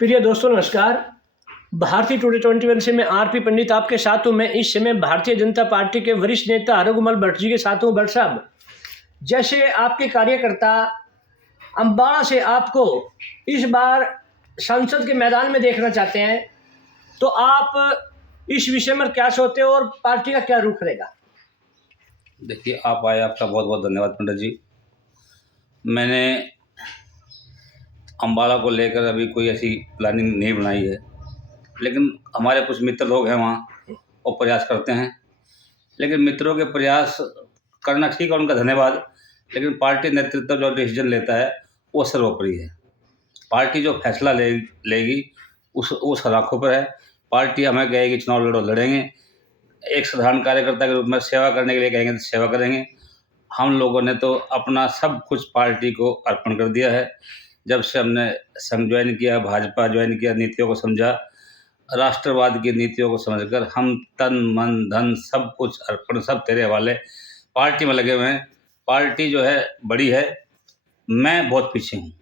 प्रिय दोस्तों नमस्कार। भारतीय टुडे 21 से मैं आरपी पंडित आपके साथ हूँ। मैं इस समय भारतीय जनता पार्टी के वरिष्ठ नेता रघुमल भट्ट जी के साथ हूँ। भट्ट साहब, जैसे आपके कार्यकर्ता अम्बाड़ा से आपको इस बार संसद के मैदान में देखना चाहते हैं, तो आप इस विषय में क्या सोचते हो और पार्टी का क्या रुख रहेगा? देखिए, आप आए, आपका बहुत बहुत धन्यवाद पंडित जी। मैंने अम्बाड़ा को लेकर अभी कोई ऐसी प्लानिंग नहीं बनाई है, लेकिन हमारे कुछ मित्र लोग हैं वहाँ और प्रयास करते हैं। लेकिन मित्रों के प्रयास करना ठीक है, उनका धन्यवाद, लेकिन पार्टी नेतृत्व जो डिसीजन लेता है वो सर्वोपरि है। पार्टी जो फैसला लेगी वो सलाखों पर है। पार्टी हमें कहेगी चुनाव लड़ो, लड़ेंगे। एक साधारण कार्यकर्ता के रूप में सेवा करने के लिए कहेंगे तो सेवा करेंगे। हम लोगों ने तो अपना सब कुछ पार्टी को अर्पण कर दिया है। जब से हमने संघ ज्वाइन किया, भाजपा ज्वाइन किया, नीतियों को समझा, राष्ट्रवाद की नीतियों को समझकर हम तन मन धन सब कुछ अर्पण, सब तेरे हवाले पार्टी में लगे हुए हैं। पार्टी जो है बड़ी है, मैं बहुत पीछे हूँ।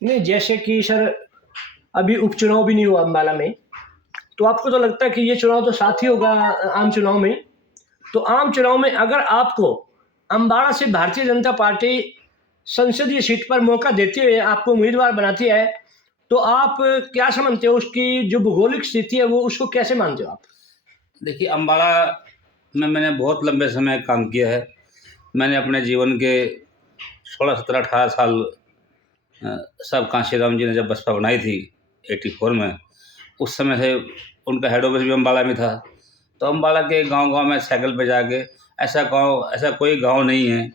नहीं, जैसे कि सर अभी उपचुनाव भी नहीं हुआ अम्बाला में, तो आपको तो लगता है कि ये चुनाव तो साथ ही होगा आम चुनाव में? तो आम चुनाव में अगर आपको अम्बाड़ा से भारतीय जनता पार्टी संसदीय सीट पर मौका देते हुए आपको उम्मीदवार बनाती है, तो आप क्या समझते हो? उसकी जो भौगोलिक स्थिति है वो उसको कैसे मानते हो आप? देखिए, अम्बाड़ा में मैंने बहुत लंबे समय काम किया है। मैंने अपने जीवन के 16, 17, 18 साल सब कांशीराम जी ने जब बसपा बनाई थी 84 में, उस समय से उनका हेड ऑफिस भी अम्बाड़ा में था। तो अम्बाड़ा के गांव-गांव में साइकिल पे जाके, ऐसा कोई गांव नहीं है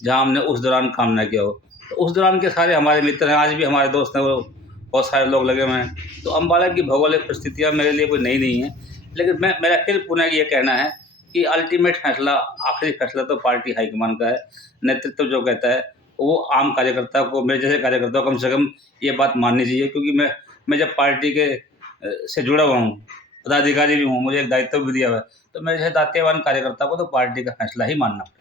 जहां हमने उस दौरान काम ना किया हो। तो उस दौरान के सारे हमारे मित्र हैं, आज भी हमारे दोस्त हैं, वो बहुत सारे लोग लगे हुए हैं। तो अम्बाड़ा की भौगोलिक परिस्थितियाँ मेरे लिए कोई नई नहीं है, लेकिन मेरा फिर पुनः ये कहना है कि अल्टीमेट फैसला, आखिरी फैसला तो पार्टी हाईकमान का है। नेतृत्व जो कहता है वो आम कार्यकर्ता को, मेरे जैसे कार्यकर्ता को कम से कम ये बात माननी चाहिए, क्योंकि मैं जब पार्टी के से जुड़ा हुआ हूँ, पदाधिकारी भी हूँ, मुझे एक दायित्व भी दिया हुआ है, तो मेरे जैसे दायित्ववान कार्यकर्ता को तो पार्टी का फैसला ही मानना पड़ेगा।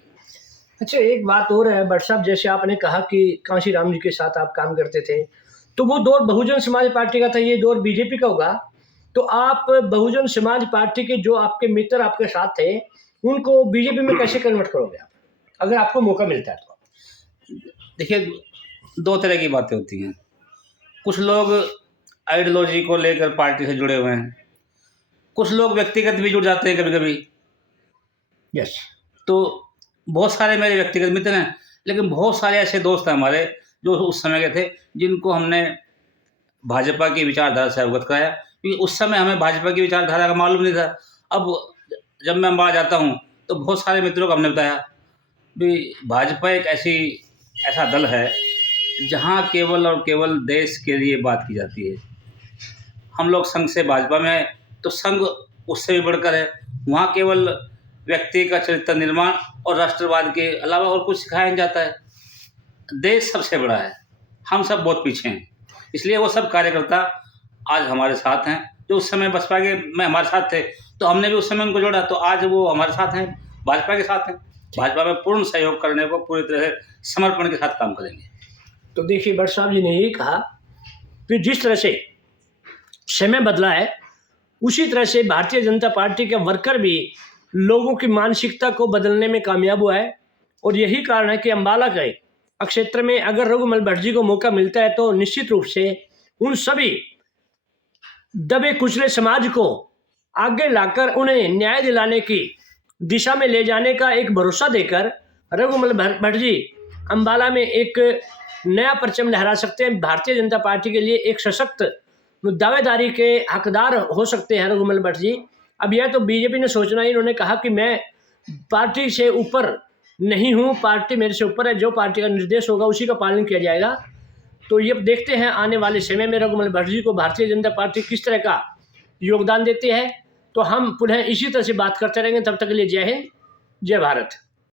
अच्छा, एक बात और है भट्ट साहब, जैसे आपने कहा कि कांशीराम जी के साथ आप काम करते थे, तो वो दौर बहुजन समाज पार्टी का था, ये दौर बीजेपी का होगा। तो आप बहुजन समाज पार्टी के जो आपके मित्र आपके साथ थे, उनको बीजेपी में कैसे कन्वर्ट करोगे आप, अगर आपको मौका मिलता है तो? देखिए, दो तरह की बातें होती हैं। कुछ लोग आइडियोलॉजी को लेकर पार्टी से जुड़े हुए हैं, कुछ लोग व्यक्तिगत भी जुड़ जाते हैं कभी कभी। यस। तो बहुत सारे मेरे व्यक्तिगत मित्र हैं, लेकिन बहुत सारे ऐसे दोस्त हैं हमारे जो उस समय के थे, जिनको हमने भाजपा की विचारधारा से अवगत कराया, क्योंकि उस समय हमें भाजपा की विचारधारा का मालूम नहीं था। अब जब मैं अम्बाड़ा जाता हूँ तो बहुत सारे मित्रों को हमने बताया भी भाजपा एक ऐसा दल है जहाँ केवल और केवल देश के लिए बात की जाती है। हम लोग संघ से भाजपा में हैं, तो संघ उससे भी बढ़कर है। वहाँ केवल व्यक्ति का चरित्र निर्माण और राष्ट्रवाद के अलावा और कुछ सिखाया नहीं जाता है। देश सबसे बड़ा है, हम सब बहुत पीछे हैं। इसलिए वो सब कार्यकर्ता आज हमारे साथ हैं, जो उस समय बसपा के में हमारे साथ थे, तो हमने भी उस समय उनको जोड़ा, तो आज वो हमारे साथ हैं, भाजपा के साथ हैं। भाजपा में पूर्ण सहयोग करने को पूरी तरह से समर्पण के साथ काम करेंगे। तो देखिए, भट्ट साहब जी ने यही कहा कि जिस तरह से समय बदला है, उसी तरह से भारतीय जनता पार्टी के वर्कर भी लोगों की मानसिकता को बदलने में कामयाब हुआ है। और यही कारण है कि अम्बाला के क्षेत्र में अगर रघुमल भट्ट जी को मौका मिलता है, तो निश्चित रूप से उन सभी दबे कुचले समाज को आगे लाकर उन्हें न्याय दिलाने की दिशा में ले जाने का एक भरोसा देकर रघुमल भट्ट जी अम्बाला में एक नया परचम लहरा सकते हैं। भारतीय जनता पार्टी के लिए एक सशक्त दावेदारी के हकदार हो सकते हैं रघुमल भट्ट जी। अब यह तो बीजेपी ने सोचना ही, इन्होंने कहा कि मैं पार्टी से ऊपर नहीं हूँ, पार्टी मेरे से ऊपर है, जो पार्टी का निर्देश होगा उसी का पालन किया जाएगा। तो ये देखते हैं आने वाले समय में रघुमल भट्ट जी को भारतीय जनता पार्टी किस तरह का योगदान देती है। तो हम पुनः इसी तरह से बात करते रहेंगे। तब तक के लिए जय हिंद, जय भारत।